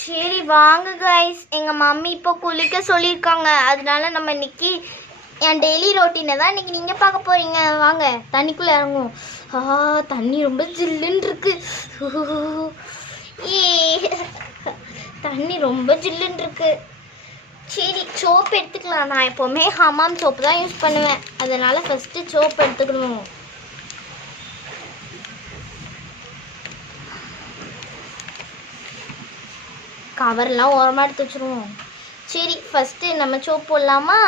சரி வாங்க கைஸ், எங்கள் மம்மி இப்போ குளிக்க சொல்லியிருக்காங்க. அதனால நம்ம இன்னைக்கு என் டெய்லி ரொட்டீனை தான் இன்னைக்கு நீங்கள் பார்க்க போகிறீங்க. வாங்க தண்ணிக்குள்ளே இறங்குவோம். தண்ணி ரொம்ப ஜில்லுன்னு இருக்கு. ஏ தண்ணி ரொம்ப ஜில்லுன்னு இருக்கு. சரி சோப்பு எடுத்துக்கலாம். நான் எப்போவுமே ஹமாம் சோப்பு தான் யூஸ் பண்ணுவேன். அதனால் ஃபஸ்ட்டு சோப்பு எடுத்துக்கணும். கவர்லாம் ஓரமாக எடுத்து வச்சுருவோம். சரி ஃபஸ்ட்டு நம்ம சோப்பு போடலாமா?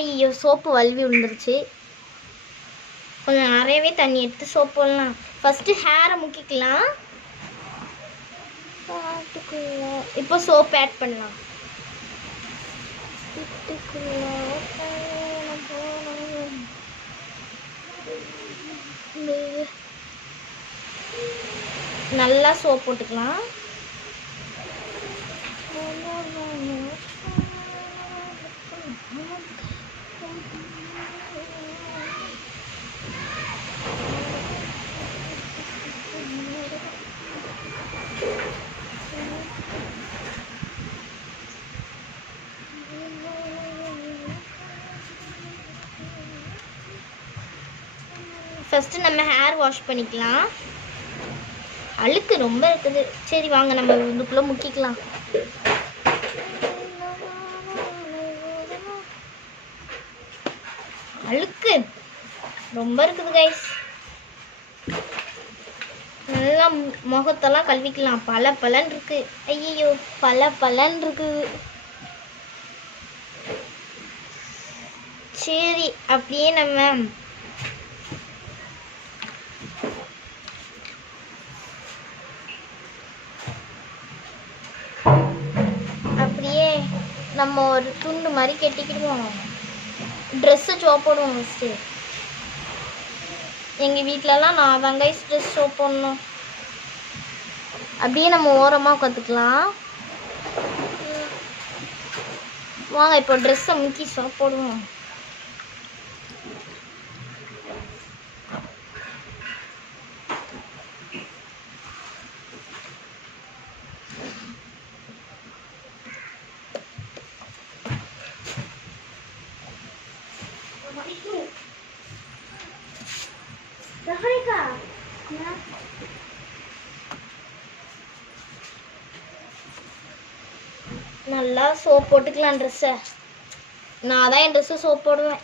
ஐயோ சோப்பு வல்வி விழுந்துருச்சு. கொஞ்சம் நிறையவே தண்ணி எடுத்து சோப்பு போடலாம். ஃபஸ்ட்டு ஹேரை முக்கிக்கலாம். இப்போ சோப்பு ஆட் பண்ணலாம். நல்லா சோப் போட்டுக்கலாம். ஃபஸ்ட்டு நம்ம ஹேர் வாஷ் பண்ணிக்கலாம். அழுக்கு ரொம்ப இருக்குது. சரி வாங்க நம்ம இதுக்குள்ளே முக்கிக்கலாம். அழுக்கு ரொம்ப இருக்குது கைஸ். நல்லா முகத்தெல்லாம் கழுவிக்கலாம். பல பலன் இருக்கு. ஐயோ பல பலன் இருக்குது. சரி அப்படியே நம்ம நம்ம ஒரு துண்டு மாதிரி கட்டிக்கிடுவோம். ட்ரெஸ்ஸு சோப் போடுவோம் ஃபஸ்ட்டு. எங்கள் வீட்டிலலாம் நான் தாங்க ட்ரெஸ் சோப் போடணும். அப்படியே நம்ம ஓரமாக உட்காந்துக்கலாம். வாங்க இப்போ ட்ரெஸ்ஸை முக்கி சோப் போடுவோம். நல்லா சோப் போட்டுக்கலாம் ட்ரெஸ்ஸை. நான் தான் என் ட்ரெஸ்ஸை சோப் போடுவேன்.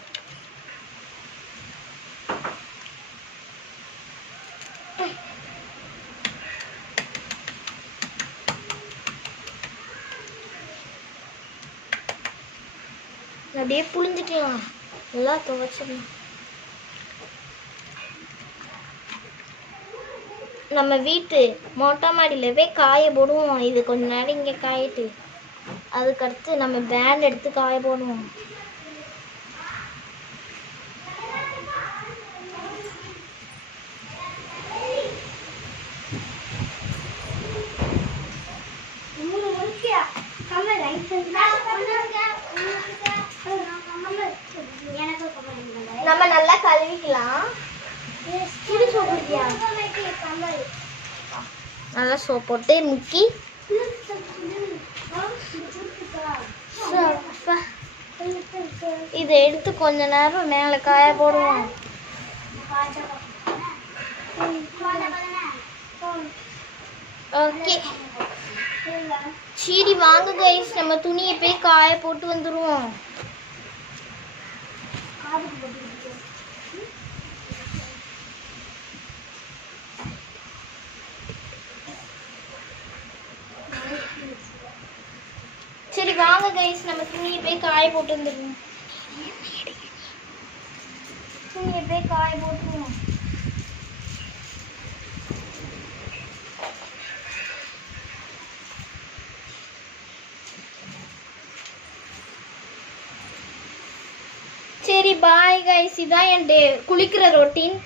அப்படியே புழிஞ்சிக்கலாம். நல்லா துவைச்சிடலாம். நம்ம வீட்டு மொட்டை மாடியிலவே காய போடுவோம். இது கொஞ்ச நேரம் இங்கே காயிட்டு அதுக்கடுத்து நம்ம பேண்ட் எடுத்து காய போடுவோம். நம்ம நல்லா கழுவிக்கலாம். நல்லா சோப் போட்டு முக்கி இதை எடுத்து கொஞ்ச நேரம் மேலே காய போடுவோம். ஓகே சரி வாங்க கைஸ், நம்ம துணியை போய் காய போட்டு வந்துடுவோம். சரி வாங்க கைஸ், நம்ம துணியை போய் காய போட்டு வந்துடுவோம். துணியை போய் காய போட்டுருவோம். சரி பாய் கைஸ், இதான் என் குளிக்கிற ரொட்டீன்.